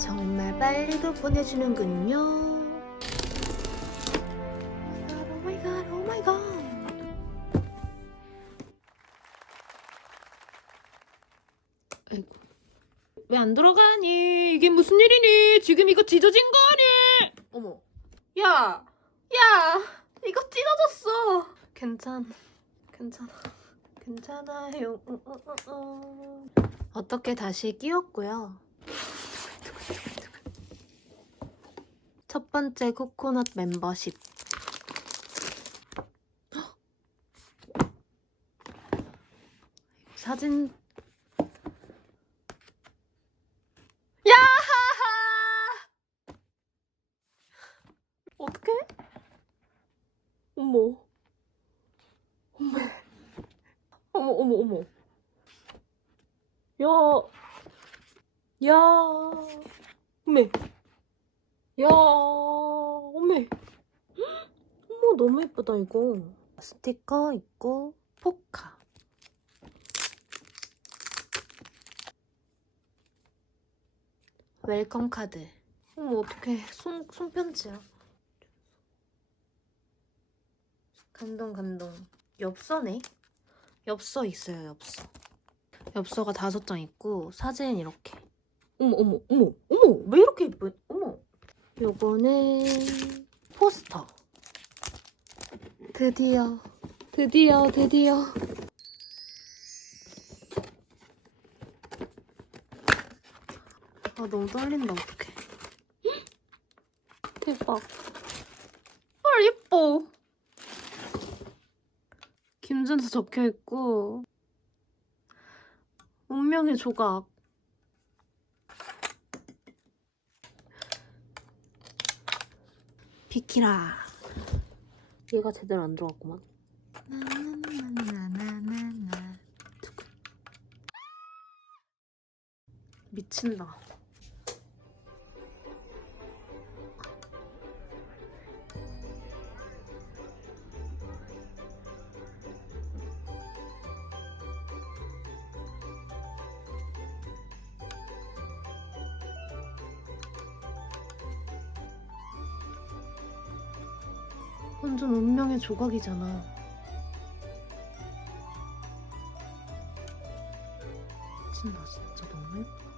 정말 빨리도 보내주는군요. 오 마이 갓, 오 마이 갓. 아이고. 왜 안 들어가니? 이게 무슨 일이니? 지금 이거 찢어진 거 아니? 어머. 야! 야! 이거 찢어졌어! 괜찮, 괜찮아. 괜찮아요. 어, 어, 어, 어. 어떻게 다시 끼웠고요. 첫 번째 코코넛 멤버십. 헉! 사진. 야하하! 어떡해? 어머. 어머. 어머, 어머, 어머. 야. 야. 어메. 야. 어메. 헉, 어머, 너무 예쁘다, 이거. 스티커 있고, 포카. 웰컴 카드. 어머, 어떡해. 손, 손편지야. 감동, 감동. 엽서네? 엽서 있어요, 엽서. 엽서가 다섯 장 있고, 사진 이렇게. 어머, 어머, 어머, 어머, 왜 이렇게 예쁜, 어머. 요거는 포스터. 드디어, 드디어, 드디어. 아, 너무 떨린다, 어떡해. 대박. 헐, 예뻐. 김준수 적혀 있고 운명의 조각 비키라. 얘가 제대로 안 들어갔구만. 미친다 완전 운명의 조각이잖아. 진짜 너무 예뻐.